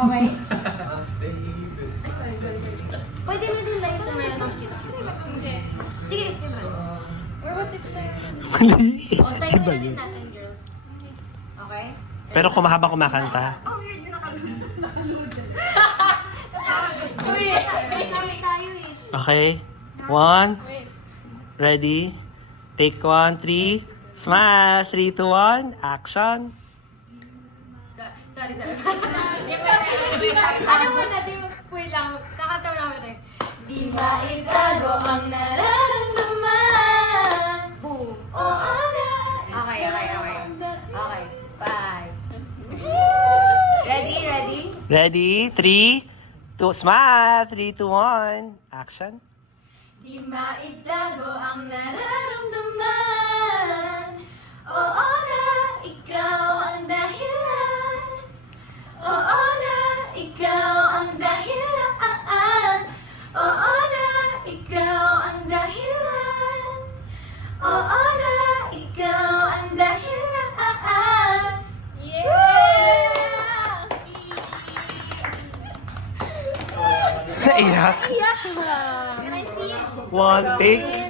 Okay? Pwede mo din lang sa meron ng cute-cute. Sige, or what if sa'yo? Mali. O, sa'yo na din natin, girls. Okay? Pero kung habang kumakanta. Oh, weird na nakaload. Uy, kami tayo eh. Okay? 1. Ready? Take 1, 3. Smile. 3, 2, 1. Action. Sorry. Ano mo natin, wait lang, kakataw namin tayo. Di maitago ang nararamdaman. Boom. Oo na. Okay. Okay, bye. Ready? Ready? 3, 2, smile. 3, 2, 1. Action. Di maitago ang nararamdaman. Oo na, ikaw ang dahilan. Oo na, ikaw ang dahilan. Oo na, ikaw ang dahilan. Oo na, ikaw ang dahilan. Yeah! Naiyak. Can I see? 1, take.